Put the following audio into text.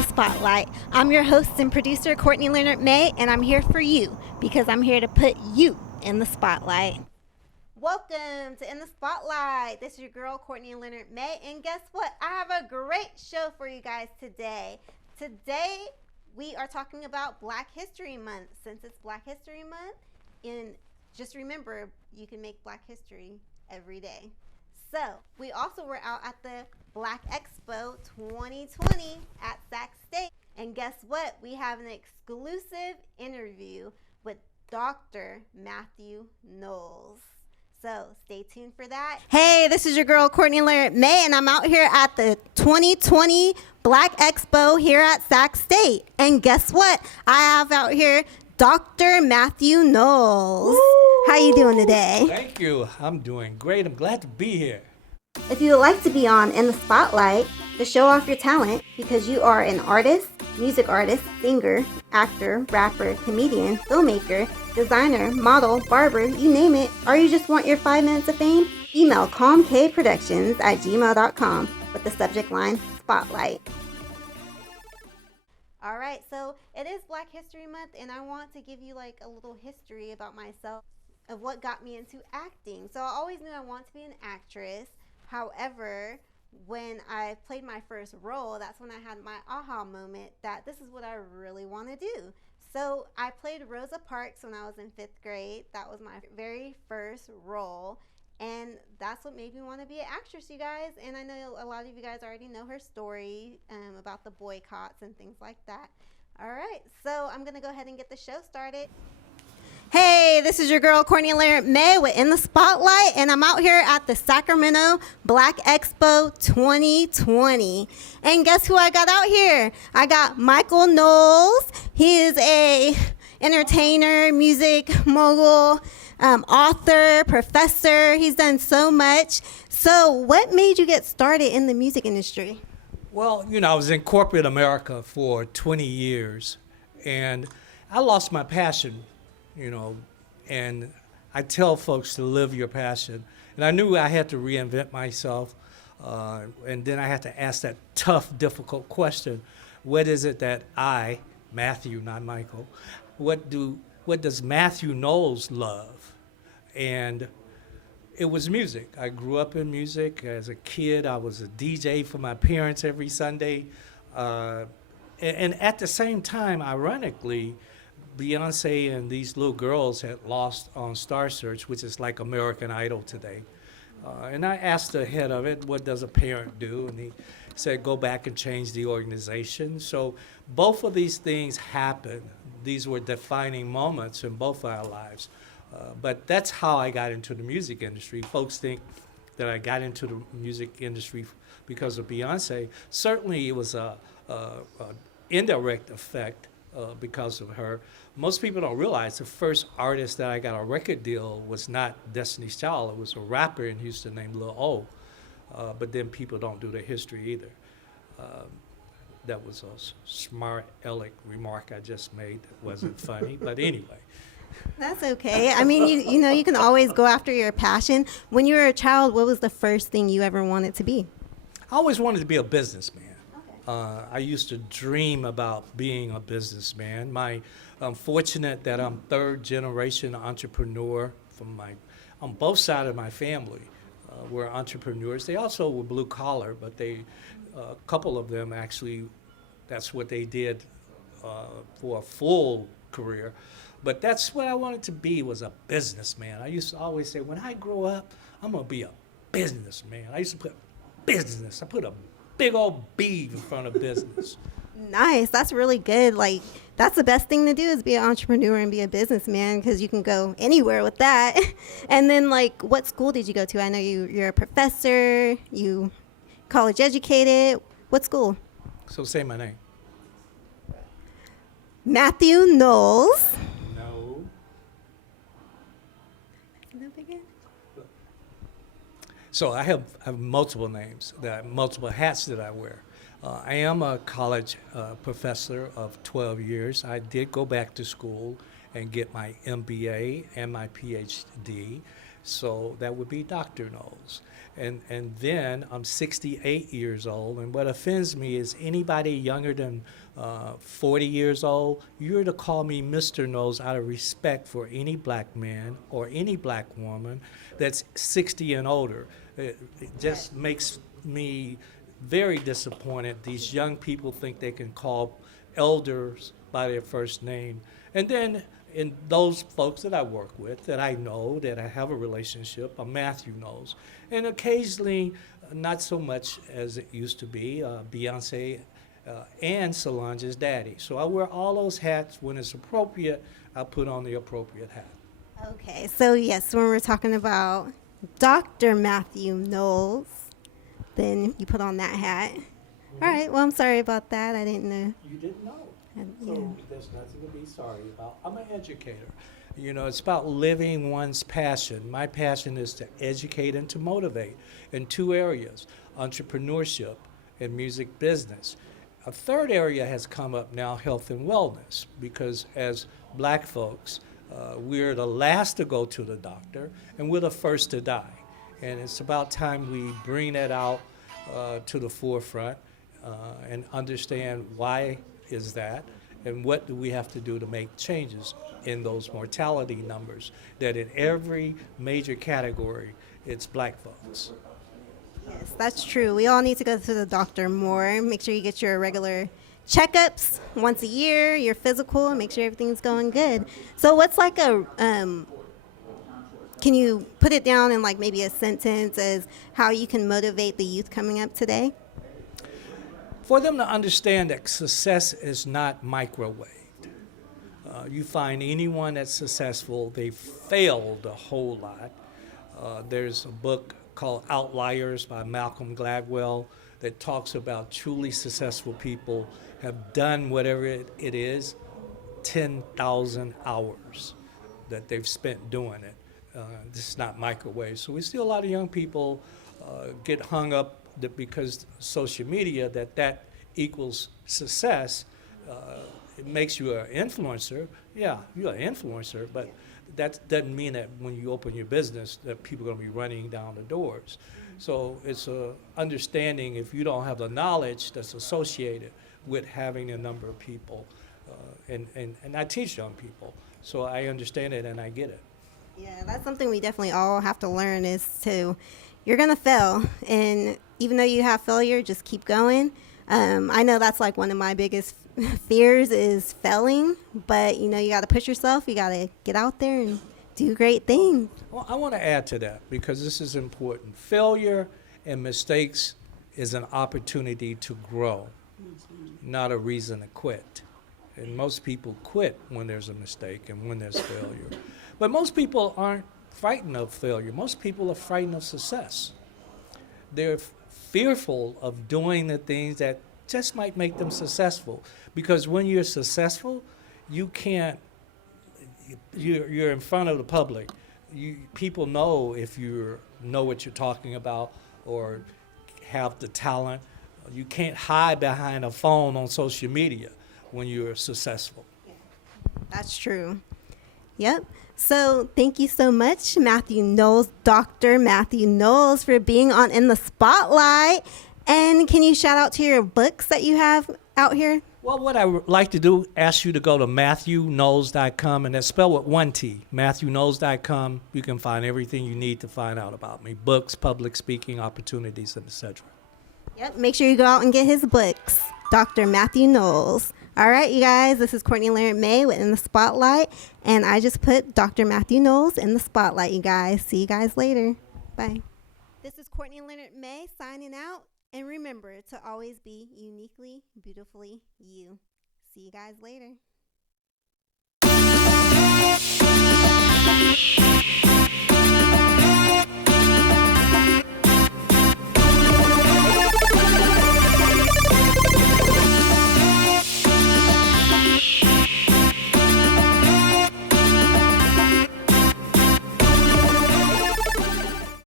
the Spotlight. I'm your host and producer, Courtney Leonard May, and I'm here for you because I'm here to put you in the spotlight. Welcome to In the Spotlight. This is your girl, Courtney Leonard May, and guess what? I have a great show for you guys today. Today, we are talking about Black History Month. Since it's Black History Month, and just remember, you can make Black history every day. So, we also were out at the Black Expo 2020 at Sac State. And guess what? We have an exclusive interview with Dr. Mathew Knowles. So stay tuned for that. Hey, this is your girl, Courtney Leonard May, and I'm out here at the 2020 Black Expo here at Sac State. And guess what? I have out here Dr. Mathew Knowles. Woo! How you doing today? Thank you. I'm doing great. I'm glad to be here. If you would like to be on In the Spotlight to show off your talent because you are an artist, music artist, singer, actor, rapper, comedian, filmmaker, designer, model, barber, you name it, or you just want your 5 minutes of fame, email calmkproductions@gmail.com with the subject line Spotlight. All right, so it is Black History Month, and I want to give you like a little history about myself of what got me into acting. So I always knew I wanted to be an actress. However, when I played my first role, that's when I had my aha moment that this is what I really want to do. So I played Rosa Parks when I was in 5th grade. That was my very first role. And that's what made me want to be an actress, you guys. And I know a lot of you guys already know her story about the boycotts and things like that. All right, so I'm going to go ahead and get the show started. Hey, this is your girl, Courtney Leonard May with In the Spotlight, and I'm out here at the Sacramento Black Expo 2020. And guess who I got out here? I got Mathew Knowles. He is a entertainer, music mogul, author, professor. He's done so much. So what made you get started in the music industry? Well, I was in corporate America for 20 years, and I lost my passion. And I tell folks to live your passion. And I knew I had to reinvent myself. And then I had to ask that tough, difficult question. What is it that I, Mathew, not Michael, what does Mathew Knowles love? And it was music. I grew up in music. As a kid, I was a DJ for my parents every Sunday. And at the same time, ironically, Beyoncé and these little girls had lost on Star Search, which is like American Idol today. And I asked the head of it, what does a parent do? And he said, go back and change the organization. So both of these things happened. These were defining moments in both our lives. But that's how I got into the music industry. Folks think that I got into the music industry because of Beyoncé. Certainly it was an indirect effect because of her. Most people don't realize the first artist that I got a record deal was not Destiny's Child. It was a rapper in Houston named Lil O. But then people don't do the history either. That was a smart aleck remark I just made that wasn't funny, but anyway. That's okay. I mean, you can always go after your passion. When you were a child, what was the first thing you ever wanted to be? I always wanted to be a businessman. I used to dream about being a businessman. I'm fortunate that I'm third generation entrepreneur on both sides of my family were entrepreneurs. They also were blue collar, but a couple of them actually, that's what they did for a full career. But that's what I wanted to be, was a businessman. I used to always say, when I grow up, I'm gonna be a businessman. I used to put business. I put a big old B in front of business. Nice. That's really good. Like, that's the best thing to do is be an entrepreneur and be a businessman because you can go anywhere with that. And then, like, what school did you go to? I know you're a professor, you college educated. What school? So say my name. Mathew Knowles. No. So I have multiple names, multiple hats that I wear. I am a college professor of 12 years. I did go back to school and get my MBA and my PhD. So that would be Dr. Knowles. And then I'm 68 years old, and what offends me is anybody younger than 40 years old, you're to call me Mr. Knowles out of respect for any black man or any black woman that's 60 and older. It just makes me very disappointed. These young people think they can call elders by their first name. And then in those folks that I work with, that I know, that I have a relationship, I'm Mathew Knowles. And occasionally, not so much as it used to be, Beyoncé and Solange's daddy. So I wear all those hats. When it's appropriate, I put on the appropriate hat. Okay, so yes, when we're talking about Dr. Mathew Knowles, then you put on that hat. All right, well, I'm sorry about that. I didn't know. You didn't know. Yeah. So there's nothing to be sorry about. I'm an educator. You know, it's about living one's passion. My passion is to educate and to motivate in two areas, entrepreneurship and music business. A third area has come up now, health and wellness, because as black folks, we're the last to go to the doctor and we're the first to die. And it's about time we bring that out to the forefront and understand why is that and what do we have to do to make changes in those mortality numbers that in every major category it's black folks. Yes, that's true. We all need to go to the doctor more. Make sure you get your regular checkups once a year, your physical, and make sure everything's going good. So what's like a, can you put it down in like maybe a sentence as how you can motivate the youth coming up today? For them to understand that success is not microwaved. You find anyone that's successful, they failed a whole lot. There's a book called Outliers by Malcolm Gladwell that talks about truly successful people have done whatever it is, 10,000 hours that they've spent doing it. This is not microwave. So we see a lot of young people get hung up because social media, that equals success. It makes you an influencer. Yeah, you're an influencer, but that doesn't mean that when you open your business that people are going to be running down the doors. So it's a understanding if you don't have the knowledge that's associated with having a number of people. And I teach young people, so I understand it and I get it. Yeah, that's something we definitely all have to learn is to, you're going to fail. And even though you have failure, just keep going. I know that's like one of my biggest fears is failing, but you know, you got to push yourself. You got to get out there and do great things. Well, I want to add to that because this is important. Failure and mistakes is an opportunity to grow, not a reason to quit. And most people quit when there's a mistake and when there's failure. But most people aren't frightened of failure. Most people are frightened of success. They're fearful of doing the things that just might make them successful. Because when you're successful, you can't, you're in front of the public. People know if you know what you're talking about or have the talent. You can't hide behind a phone on social media when you're successful. That's true. Yep. So thank you so much, Mathew Knowles, Dr. Mathew Knowles, for being on In the Spotlight. And can you shout out to your books that you have out here? Well, what I would like to do, ask you to go to MathewKnowles.com, and that's spelled with one T, MathewKnowles.com. You can find everything you need to find out about me, books, public speaking opportunities, and etc. Yep, make sure you go out and get his books, Dr. Mathew Knowles. All right, you guys, this is Courtney Leonard May with In the Spotlight, and I just put Dr. Mathew Knowles in the spotlight, you guys. See you guys later. Bye. This is Courtney Leonard May signing out, and remember to always be uniquely, beautifully you. See you guys later.